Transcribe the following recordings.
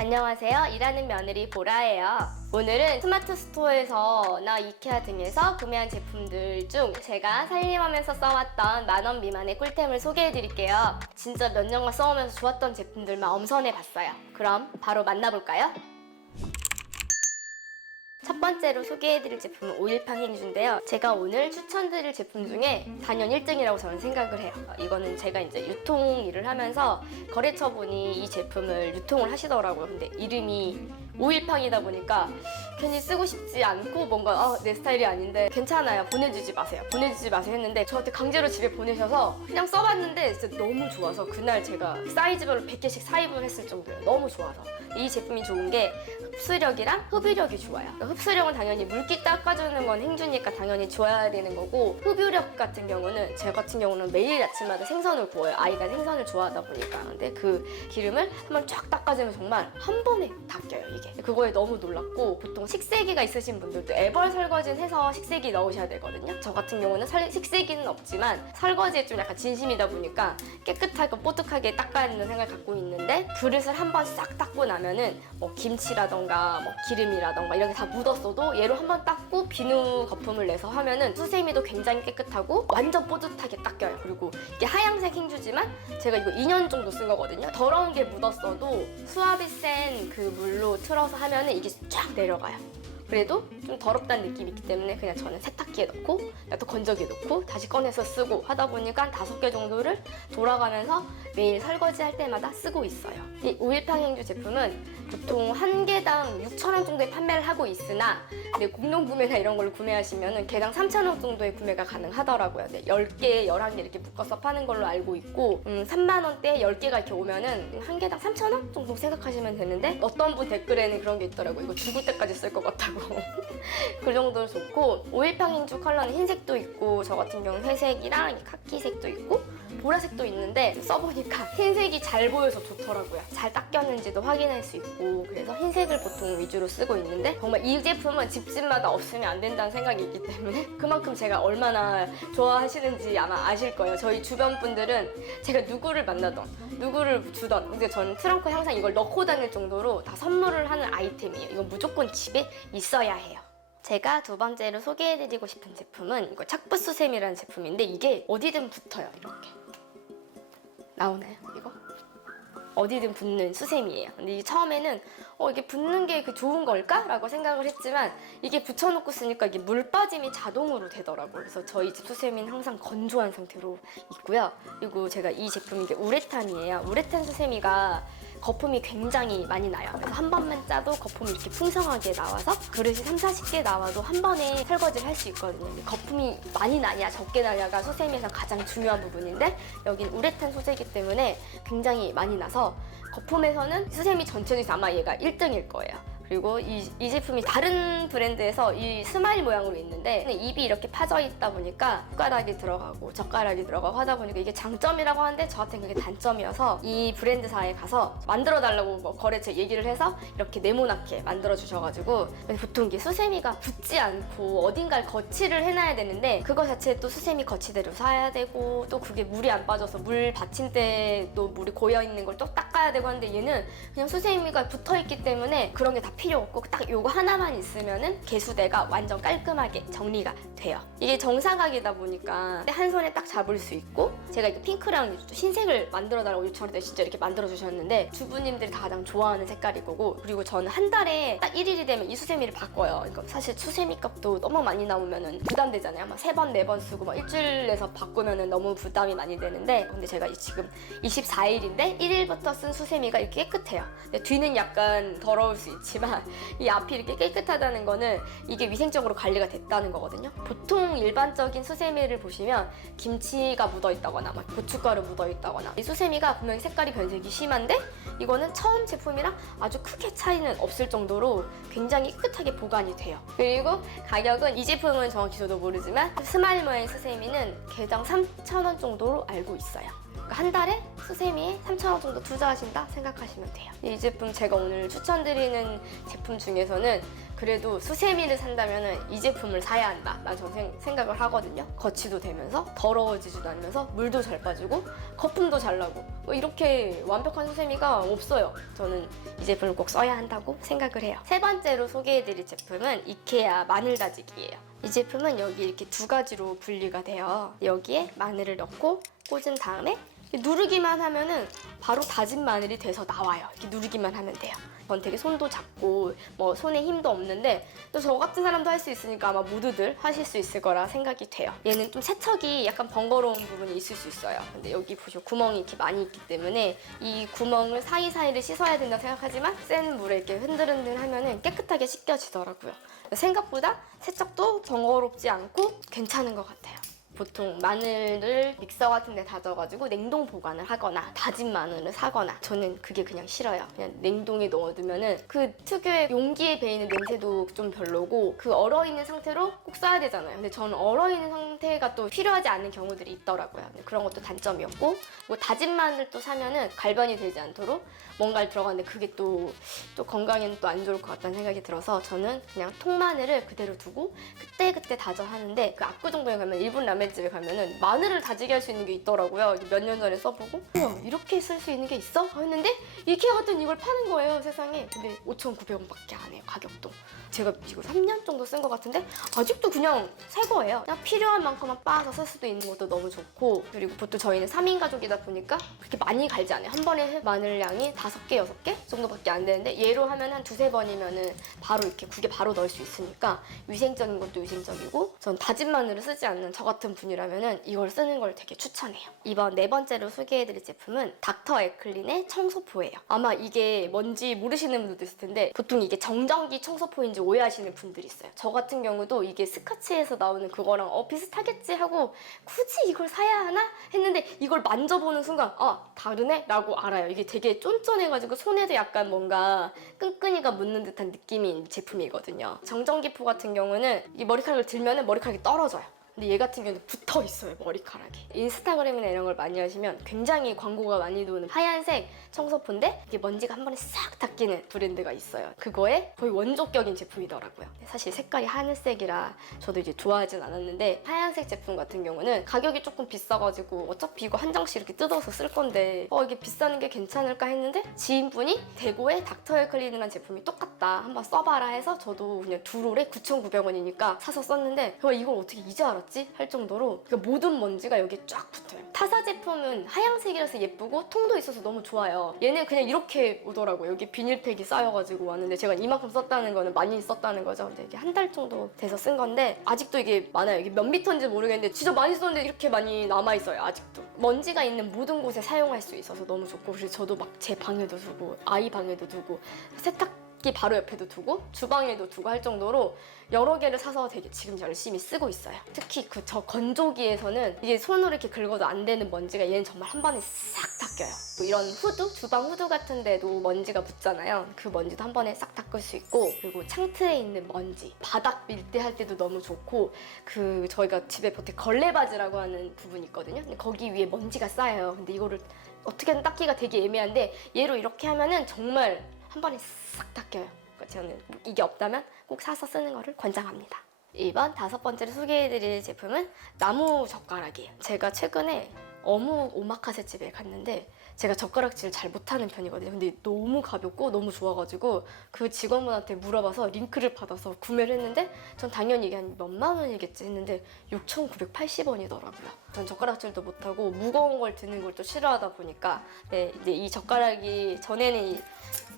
안녕하세요. 일하는 며느리 보라예요. 오늘은 스마트 스토어에서나 이케아 등에서 구매한 제품들 중 제가 살림하면서 써왔던 10,000원 미만의 꿀템을 소개해드릴게요. 진짜 몇 년간 써오면서 좋았던 제품들만 엄선해봤어요. 그럼 바로 만나볼까요? 첫 번째로 소개해드릴 제품은 오일팡 행주인데요. 제가 오늘 추천드릴 제품 중에 단연 1등이라고 저는 생각을 해요. 이거는 제가 이제 유통 일을 하면서 거래처분이 이 제품을 유통을 하시더라고요. 근데 이름이 오일팡이다 보니까 괜히 쓰고 싶지 않고 뭔가 내 스타일이 아닌데 괜찮아요. 보내주지 마세요. 보내주지 마세요 했는데 저한테 강제로 집에 보내셔서 그냥 써봤는데 진짜 너무 좋아서 그날 제가 사이즈별로 100개씩 사입을 했을 정도예요. 너무 좋아서. 이 제품이 좋은 게 흡수력이랑 흡유력이 좋아요. 흡수력은 당연히 물기 닦아주는 건 행주니까 당연히 좋아야 되는 거고, 흡유력 같은 경우는 제 같은 경우는 매일 아침마다 생선을 구워요. 아이가 생선을 좋아하다 보니까. 근데 그 기름을 한번 쫙 닦아주면 정말 한 번에 다 껴요, 이게. 그거에 너무 놀랐고, 보통 식세기가 있으신 분들도 애벌 설거지는 해서 식세기 넣으셔야 되거든요. 저 같은 경우는 식세기는 없지만 설거지에 좀 약간 진심이다 보니까 깨끗하고 뽀득하게 닦아야 된다는 생각을 갖고 있는데, 그릇을 한번 싹 닦고 나면은 뭐 김치라던가 뭐 기름이라던가 이런 게 다 묻었어도 얘로 한번 닦고 비누 거품을 내서 하면은 수세미도 굉장히 깨끗하고 완전 뽀듯하게 닦여요. 그리고 이게 하얀색 행주지만 제가 이거 2년 정도 쓴 거거든요. 더러운 게 묻었어도 수압이 센 그 물로 틀어서 하면은 이게 쫙 내려가요. 그래도 좀 더럽다는 느낌이 있기 때문에 그냥 저는 세탁기에 넣고 또 건조기에 넣고 다시 꺼내서 쓰고 하다 보니까 한 5개 정도를 돌아가면서 매일 설거지할 때마다 쓰고 있어요. 이 오일팡 행주 제품은 보통 한 개당 6,000원 정도에 판매를 하고 있으나 공동 구매나 이런 걸로 구매하시면 개당 3,000원 정도의 구매가 가능하더라고요. 10개, 11개 이렇게 묶어서 파는 걸로 알고 있고 3만 원대 10개가 이렇게 오면은 한 개당 3,000원 정도 생각하시면 되는데, 어떤 분 댓글에는 그런 게 있더라고요. 이거 죽을 때까지 쓸 것 같다고. 그 정도로 좋고, 오일팡 행주 컬러는 흰색도 있고 저 같은 경우는 회색이랑 카키색도 있고 보라색도 있는데 써보니까 흰색이 잘 보여서 좋더라고요. 잘 닦였는지도 확인할 수 있고, 그래서 흰색을 보통 위주로 쓰고 있는데 정말 이 제품은 집집마다 없으면 안 된다는 생각이 있기 때문에 그만큼 제가 얼마나 좋아하시는지 아마 아실 거예요. 저희 주변 분들은 제가 누구를 만나던 누구를 주던, 근데 저는 트렁크에 항상 이걸 넣고 다닐 정도로 다 선물을 하는 아이템이에요. 이건 무조건 집에 있어야 해요. 제가 두 번째로 소개해드리고 싶은 제품은 이거 착붙수세미라는 제품인데, 이게 어디든 붙어요. 이렇게 나오나요? 이거? 어디든 붙는 수세미예요. 근데 이게 처음에는 이게 붙는 게 좋은 걸까? 라고 생각을 했지만 이게 붙여놓고 쓰니까 이게 물 빠짐이 자동으로 되더라고요. 그래서 저희 집 수세미는 항상 건조한 상태로 있고요. 그리고 제가 이 제품이 우레탄이에요. 우레탄 수세미가 거품이 굉장히 많이 나요. 그래서 한 번만 짜도 거품이 이렇게 풍성하게 나와서 그릇이 30-40개 나와도 한 번에 설거지를 할 수 있거든요. 거품이 많이 나냐 적게 나냐가 수세미에서 가장 중요한 부분인데, 여긴 우레탄 소재이기 때문에 굉장히 많이 나서 거품에서는 수세미 전체 중에서 아마 얘가 1등일 거예요. 그리고 이 제품이 다른 브랜드에서 이 스마일 모양으로 있는데 입이 이렇게 파져 있다 보니까 숟가락이 들어가고 젓가락이 들어가고 하다 보니까 이게 장점이라고 하는데 저한테는 그게 단점이어서 이 브랜드사에 가서 만들어 달라고 거래처에 얘기를 해서 이렇게 네모나게 만들어 주셔가지고, 보통 이게 수세미가 붙지 않고 어딘가를 거치를 해놔야 되는데 그거 자체에 또 수세미 거치대로 사야 되고, 또 그게 물이 안 빠져서 물 받침대에 또 물이 고여 있는 걸 또 닦아야 되고 하는데, 얘는 그냥 수세미가 붙어 있기 때문에 그런 게 다 필요 없고 딱 요거 하나만 있으면은 개수대가 완전 깔끔하게 정리가 돼요. 이게 정사각이다 보니까 한 손에 딱 잡을 수 있고, 제가 이거 핑크랑 흰색을 만들어 달라고 요청할 때 진짜 이렇게 만들어 주셨는데 주부님들이 다 가장 좋아하는 색깔이 거고, 그리고 저는 한 달에 딱 1일이 되면 이 수세미를 바꿔요. 그러니까 사실 수세미 값도 너무 많이 나오면은 부담되잖아요. 막 3번, 4번 쓰고 막 일주일에서 바꾸면은 너무 부담이 많이 되는데, 근데 제가 지금 24일인데 1일부터 쓴 수세미가 이렇게 깨끗해요. 근데 뒤는 약간 더러울 수 있지만 이 앞이 이렇게 깨끗하다는 거는 이게 위생적으로 관리가 됐다는 거거든요. 보통 일반적인 수세미를 보시면 김치가 묻어있다거나 막 고춧가루 묻어있다거나, 이 수세미가 분명히 색깔이 변색이 심한데 이거는 처음 제품이랑 아주 크게 차이는 없을 정도로 굉장히 깨끗하게 보관이 돼요. 그리고 가격은 이 제품은 정확히 저도 모르지만 스마일 모양의 수세미는 개당 3,000원 정도로 알고 있어요. 그러니까 한 달에 수세미에 3,000원 정도 투자하신다 생각하시면 돼요. 이 제품 제가 오늘 추천드리는 제품 중에서는 그래도 수세미를 산다면 이 제품을 사야 한다 라는 저는 생각을 하거든요. 거치도 되면서 더러워지지도 않으면서 물도 잘 빠지고 거품도 잘 나고 뭐 이렇게 완벽한 수세미가 없어요. 저는 이 제품을 꼭 써야 한다고 생각을 해요. 세 번째로 소개해드릴 제품은 이케아 마늘 다지기예요. 이 제품은 여기 이렇게 두 가지로 분리가 돼요. 여기에 마늘을 넣고 꽂은 다음에 누르기만 하면은 바로 다진 마늘이 돼서 나와요. 이렇게 누르기만 하면 돼요. 전 되게 손도 작고 뭐 손에 힘도 없는데 또 저 같은 사람도 할 수 있으니까 아마 모두들 하실 수 있을 거라 생각이 돼요. 얘는 좀 세척이 약간 번거로운 부분이 있을 수 있어요. 근데 여기 보시면 구멍이 이렇게 많이 있기 때문에 이 구멍을 사이사이를 씻어야 된다 생각하지만 센 물에 이렇게 흔들흔들 하면은 깨끗하게 씻겨지더라고요. 생각보다 세척도 번거롭지 않고 괜찮은 것 같아요. 보통 마늘을 믹서 같은 데 다져가지고 냉동 보관을 하거나 다진 마늘을 사거나 저는 그게 그냥 싫어요. 그냥 냉동에 넣어두면은 그 특유의 용기에 배이는 냄새도 좀 별로고 그 얼어있는 상태로 꼭 써야 되잖아요. 근데 저는 얼어있는 상태가 또 필요하지 않은 경우들이 있더라고요. 그런 것도 단점이었고 뭐 다진 마늘 또 사면은 갈변이 되지 않도록 뭔가를 들어가는데 그게 또 건강에는 또 안 좋을 것 같다는 생각이 들어서 저는 그냥 통마늘을 그대로 두고 그때그때 다져 하는데 그 압구정동에 가면 일본 라면집에 가면은 마늘을 다지게 할 수 있는 게 있더라고요. 몇 년 전에 써보고 이렇게 쓸 수 있는 게 있어? 했는데 이케아 같은 이걸 파는 거예요, 세상에. 근데 5,900원밖에 안 해요, 가격도. 제가 이거 3년 정도 쓴 것 같은데 아직도 그냥 새 거예요. 그냥 필요한 만큼만 빻아서 쓸 수도 있는 것도 너무 좋고 그리고 보통 저희는 3인 가족이다 보니까 그렇게 많이 갈지 않아요. 한 번에 마늘 양이 5개, 6개 정도밖에 안 되는데 얘로 하면 한 2-3번이면은 바로 이렇게 국에 바로 넣을 수 있으니까 위생적인 것도 위생적이고 전 다진 마늘을 쓰지 않는 저 같은 분이라면은 이걸 쓰는 걸 되게 추천해요. 이번 네 번째로 소개해드릴 제품은 닥터 에클린의 청소포예요. 아마 이게 뭔지 모르시는 분들도 있을 텐데 보통 이게 정전기 청소포인지 오해하시는 분들이 있어요. 저 같은 경우도 이게 스카치에서 나오는 그거랑 비슷하겠지 하고 굳이 이걸 사야 하나? 했는데 이걸 만져보는 순간 다르네? 라고 알아요. 이게 되게 쫀쫀해가지고 손에도 약간 뭔가 끈끈이가 묻는 듯한 느낌인 제품이거든요. 정전기포 같은 경우는 이 머리카락을 들면은 머리카락이 떨어져요. 근데 얘 같은 경우는 붙어 있어요, 머리카락이. 인스타그램이나 이런 걸 많이 하시면 굉장히 광고가 많이 도는 하얀색 청소포인데 이게 먼지가 한 번에 싹 닦이는 브랜드가 있어요. 그거의 거의 원조격인 제품이더라고요. 사실 색깔이 하늘색이라 저도 이제 좋아하진 않았는데 하얀색 제품 같은 경우는 가격이 조금 비싸가지고 어차피 이거 한 장씩 이렇게 뜯어서 쓸 건데 이게 비싸는 게 괜찮을까 했는데 지인분이 대구의 닥터에클린이라는 제품이 똑같다, 한번 써봐라 해서 저도 그냥 두 롤에 9,900원이니까 사서 썼는데 이걸 어떻게 이제 알았지? 할 정도로 모든 먼지가 여기에 쫙 붙어요. 타사 제품은 하얀색이라서 예쁘고 통도 있어서 너무 좋아요. 얘는 그냥 이렇게 오더라고요. 여기 비닐팩이 쌓여가지고 왔는데 제가 이만큼 썼다는 거는 많이 썼다는 거죠. 근데 이게 한 달 정도 돼서 쓴 건데 아직도 이게 많아요. 이게 몇 미터인지 모르겠는데 진짜 많이 썼는데 이렇게 많이 남아있어요. 아직도. 먼지가 있는 모든 곳에 사용할 수 있어서 너무 좋고 그래서 저도 막 제 방에도 두고 아이 방에도 두고 세탁기 바로 옆에도 두고 주방에도 두고 할 정도로 여러 개를 사서 되게 지금 열심히 쓰고 있어요. 특히 저 건조기에서는 이게 손으로 이렇게 긁어도 안 되는 먼지가 얘는 정말 한 번에 싹 닦여요. 뭐 이런 후드, 주방 후드 같은 데도 먼지가 붙잖아요. 그 먼지도 한 번에 싹 닦을 수 있고 그리고 창틀에 있는 먼지, 바닥 밀대 할 때도 너무 좋고 저희가 집에 보통 걸레바지라고 하는 부분이 있거든요. 근데 거기 위에 먼지가 쌓여요. 근데 이거를 어떻게든 닦기가 되게 애매한데 얘로 이렇게 하면은 정말 한 번에 싹 닦여요. 저는 이게 없다면 꼭 사서 쓰는 거를 권장합니다. 이번 5번째로 소개해드릴 제품은 나무 젓가락이에요. 제가 최근에 어묵 오마카세 집에 갔는데 제가 젓가락질을 잘 못하는 편이거든요. 근데 너무 가볍고 너무 좋아가지고 그 직원분한테 물어봐서 링크를 받아서 구매를 했는데 전 당연히 이게 한 몇만 원이겠지 했는데 6,980원이더라고요. 전 젓가락질도 못하고 무거운 걸 드는 걸 또 싫어하다 보니까 이제 이 젓가락이 전에는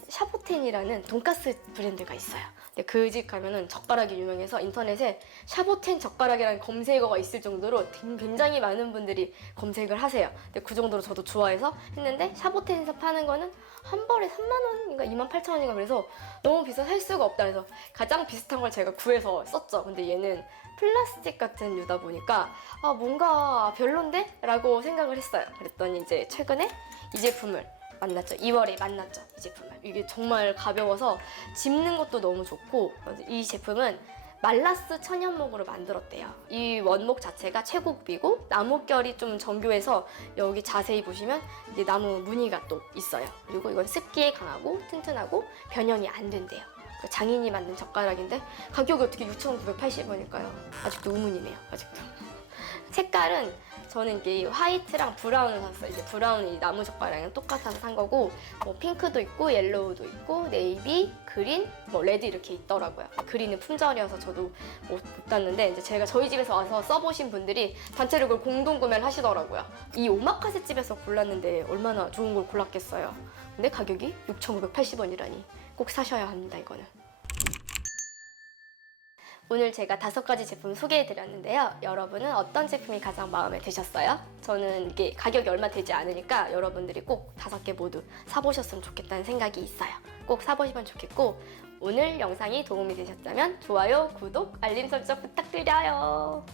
샤보텐이라는 돈가스 브랜드가 있어요. 근데 그 집 가면은 젓가락이 유명해서 인터넷에 샤보텐 젓가락이라는 검색어가 있을 정도로 굉장히 많은 분들이 검색을 하세요. 근데 그 정도로 저도 좋아해서 했는데 샤보텐에서 파는 거는 한 벌에 3만 원인가 28,000원인가 그래서 너무 비싸서 살 수가 없다 그래서 가장 비슷한 걸 제가 구해서 썼죠. 근데 얘는 플라스틱 같은 류다 보니까 뭔가 별론데? 라고 생각을 했어요. 그랬더니 이제 최근에 이 제품을 만났죠. 2월에 만났죠. 이 제품을. 이게 정말 가벼워서 집는 것도 너무 좋고 이 제품은 말라스 천연목으로 만들었대요. 이 원목 자체가 최고급이고 나무결이 좀 정교해서 여기 자세히 보시면 이제 나무 무늬가 또 있어요. 그리고 이건 습기에 강하고 튼튼하고 변형이 안 된대요. 장인이 만든 젓가락인데 가격이 어떻게 6,980원일까요? 아직도 의문이네요. 아직도. 색깔은 저는 이게 화이트랑 브라운을 샀어요. 이제 브라운은 이 나무 젓가락이랑 똑같아서 산 거고 뭐 핑크도 있고 옐로우도 있고 네이비, 그린, 뭐 레드 이렇게 있더라고요. 그린은 품절이어서 저도 못 땄는데 이제 제가 저희 집에서 와서 써보신 분들이 단체로 그걸 공동 구매를 하시더라고요. 이 오마카세 집에서 골랐는데 얼마나 좋은 걸 골랐겠어요. 근데 가격이 6,980원이라니 꼭 사셔야 합니다, 이거는. 오늘 제가 5가지 제품 소개해드렸는데요. 여러분은 어떤 제품이 가장 마음에 드셨어요? 저는 이게 가격이 얼마 되지 않으니까 여러분들이 꼭 5개 모두 사보셨으면 좋겠다는 생각이 있어요. 꼭 사보시면 좋겠고 오늘 영상이 도움이 되셨다면 좋아요, 구독, 알림 설정 부탁드려요.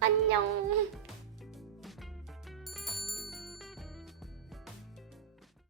안녕!